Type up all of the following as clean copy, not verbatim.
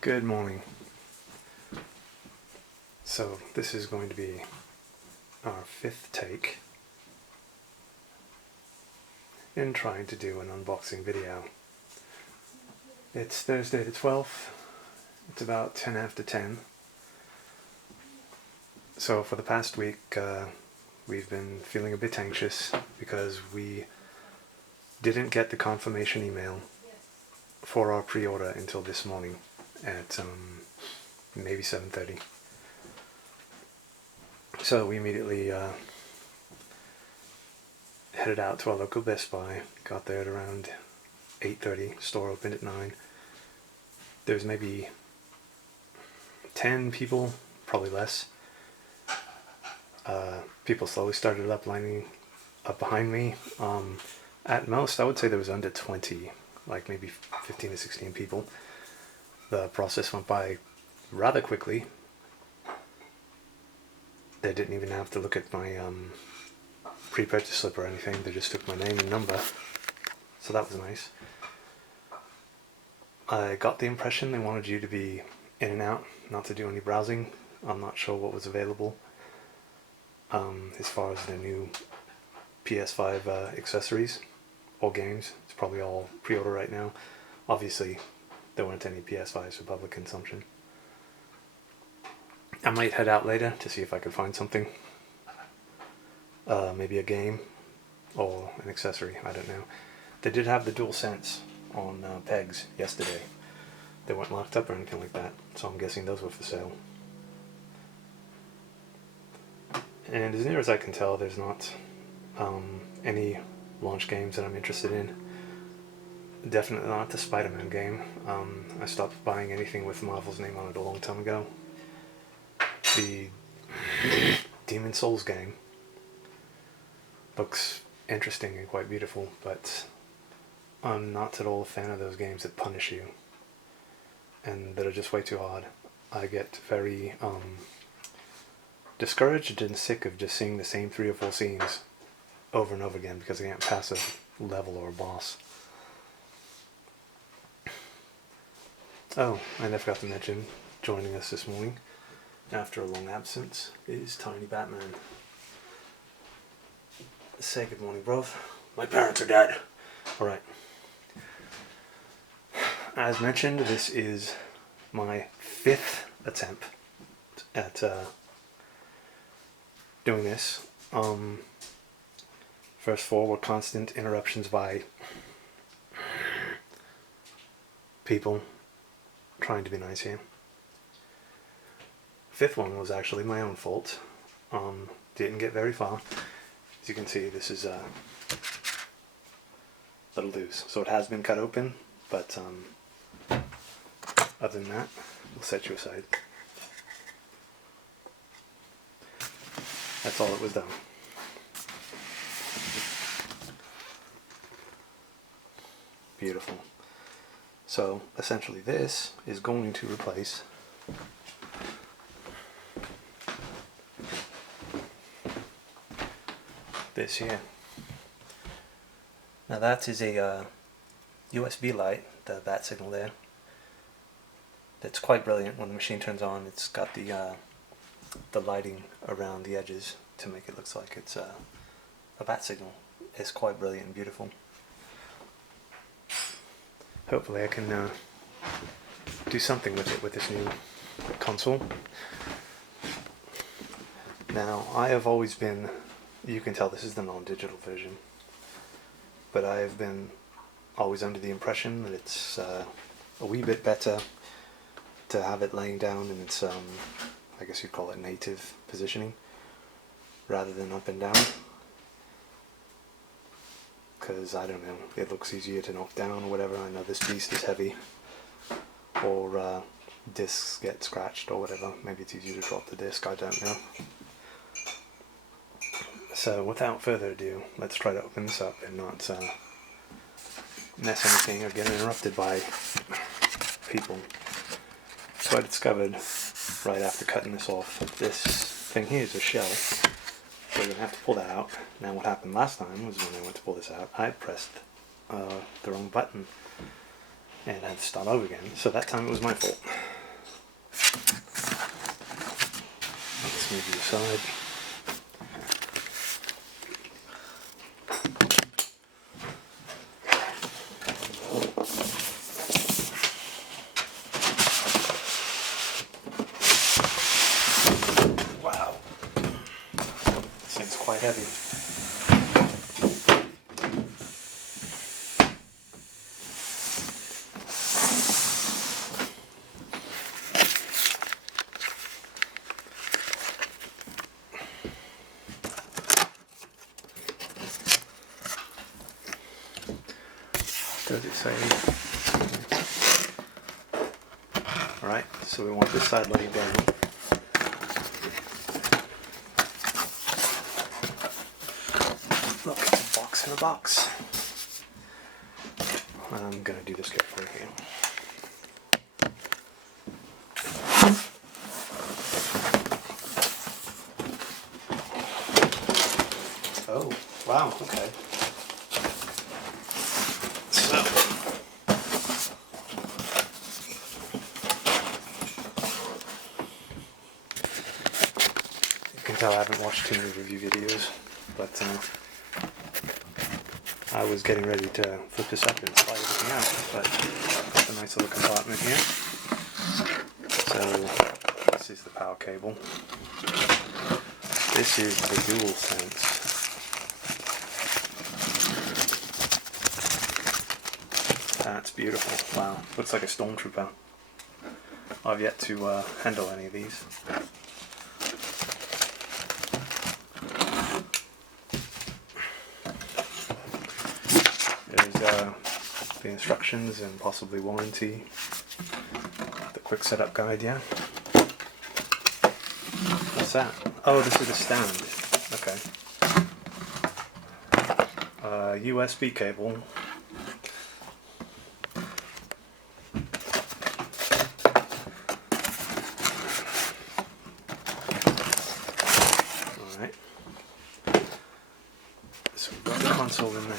Good morning. So this is going to be our fifth take in trying to do an unboxing video. It's Thursday the 12th. It's about 10 after 10. So for the past week, we've been feeling a bit anxious because we didn't get the confirmation email for our pre-order until this morning at maybe 7:30. So we immediately headed out to our local Best Buy, got there at around 8:30, store opened at 9. There was maybe 10 people, probably less. People slowly started lining up behind me. At most, I would say there was under 20, like maybe 15 to 16 people. The process went by rather quickly. They didn't even have to look at my pre-purchase slip or anything. They just took my name and number. So that was nice. I got the impression they wanted you to be in and out, not to do any browsing. I'm not sure what was available as far as the new PS5 accessories or games. It's probably all pre-order right now. Obviously, there weren't any PS5s for public consumption. I might head out later to see if I could find something. Maybe a game or an accessory, I don't know. They did have the DualSense on pegs yesterday. They weren't locked up or anything like that, so I'm guessing those were for sale. And as near as I can tell, there's not any launch games that I'm interested in. Definitely not the Spider-Man game. I stopped buying anything with Marvel's name on it a long time ago. The Demon Souls game looks interesting and quite beautiful, but I'm not at all a fan of those games that punish you and that are just way too hard. I get very discouraged and sick of just seeing the same 3 or 4 scenes over and over again because I can't pass a level or a boss. Oh, and I forgot to mention, joining us this morning after a long absence is Tiny Batman. Say good morning, bro. My parents are dead. Alright. As mentioned, this is my 5th attempt at doing this. First 4 were constant interruptions by people trying to be nice here. 5th one was actually my own fault. Didn't get very far. As you can see, this is a little loose, so it has been cut open, but other than that, we'll set you aside. That's all it was done. Beautiful. So essentially this is going to replace this here. Now that is a USB light, the bat signal there. That's quite brilliant. When the machine turns on, it's got the lighting around the edges to make it look like it's a bat signal. It's quite brilliant and beautiful. Hopefully I can do something with it with this new console. Now, I have always been, you can tell this is the non-digital version, but I have been always under the impression that it's a wee bit better to have it laying down in its, I guess you'd call it native positioning, rather than up and down. Because, I don't know, it looks easier to knock down or whatever. I know this beast is heavy, or discs get scratched or whatever. Maybe it's easier to drop the disc, I don't know. So without further ado, let's try to open this up and not mess anything or get interrupted by people. So I discovered right after cutting this off that this thing here is a shell. So we're going to have to pull that out. Now what happened last time was when I went to pull this out, I pressed the wrong button. and I had to start over again. So that time it was my fault. Let's move you aside. Wow, this thing's quite heavy. Does it say? Alright, so we want this side laying down. Look, it's a box in a box. I'm gonna do this carefully here. Oh, wow, okay. So, you can tell I haven't watched too many review videos, but I was getting ready to flip this up and slide everything out, but it's a nice little compartment here. So, this is the power cable. This is the DualSense. That's beautiful. Wow, looks like a stormtrooper. I've yet to handle any of these. There's the instructions and possibly warranty. The quick setup guide, yeah. What's that? Oh, this is a stand. Okay. USB cable. Alright. So we've got the console in there.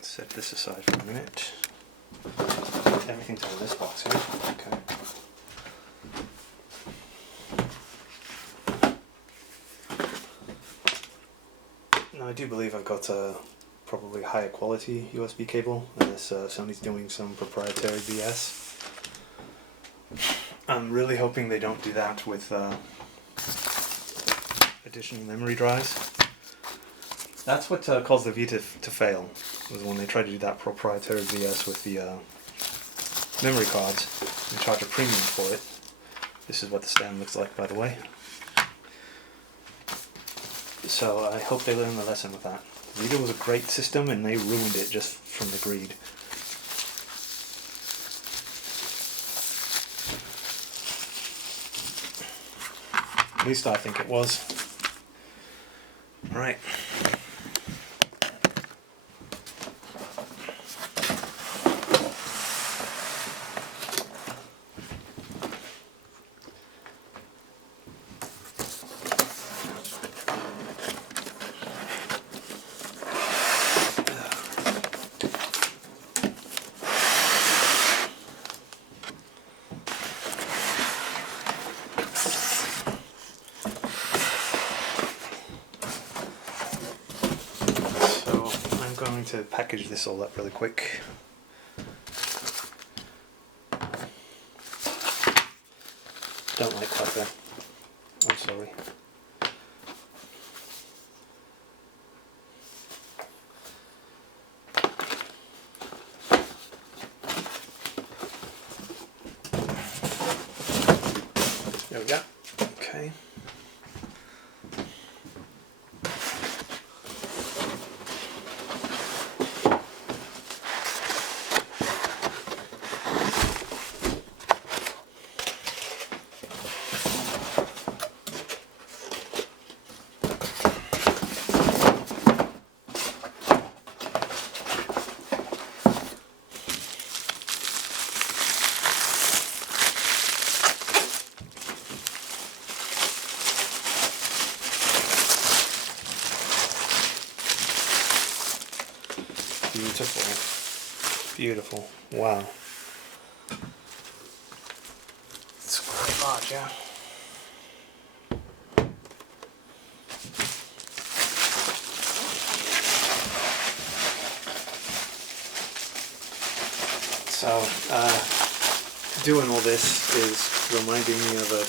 Set this aside for a minute. Everything's in this box here. Okay. Now I do believe I've got a probably higher quality USB cable, unless Sony's doing some proprietary BS. I'm really hoping they don't do that with additional memory drives. That's what caused the Vita to fail, was when they tried to do that proprietary BS with the memory cards and charge a premium for it. This is what the stand looks like, by the way. So I hope they learn the lesson with that. Vita was a great system and they ruined it just from the greed. At least I think it was. Right. Going to package this all up really quick. Don't like clutter. I'm sorry. There we go. Okay. Beautiful. Beautiful. Wow. It's quite large, yeah. So, doing all this is reminding me of a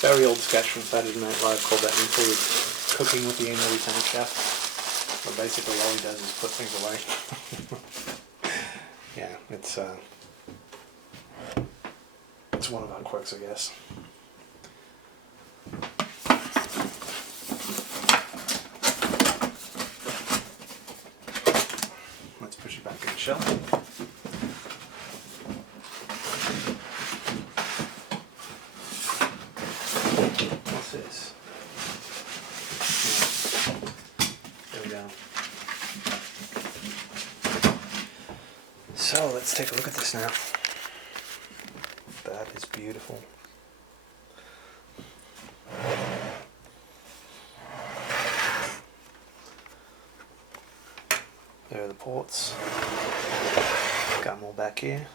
very old sketch from Saturday Night Live called That Includes Cooking with the Anal Lieutenant Chef, where basically all he does is put things away. Yeah, it's one of our quirks, I guess. Let's push it back in the shell. What's this? There we go. So let's take a look at this now. That is beautiful. There are the ports. Got more back here.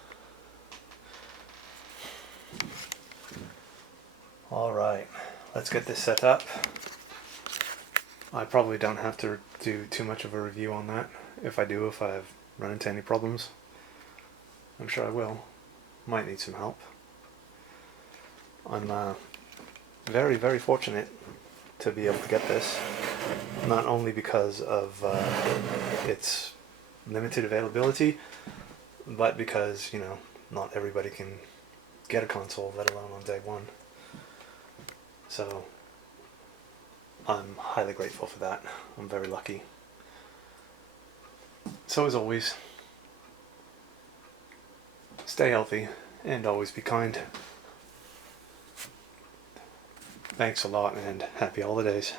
Alright, let's get this set up. I probably don't have to do too much of a review on that. If I've run into any problems, I'm sure I will. Might need some help. I'm very, very fortunate to be able to get this. Not only because of its limited availability, but because, not everybody can get a console, let alone on day one. So, I'm highly grateful for that. I'm very lucky. So as always, stay healthy and always be kind. Thanks a lot and happy holidays.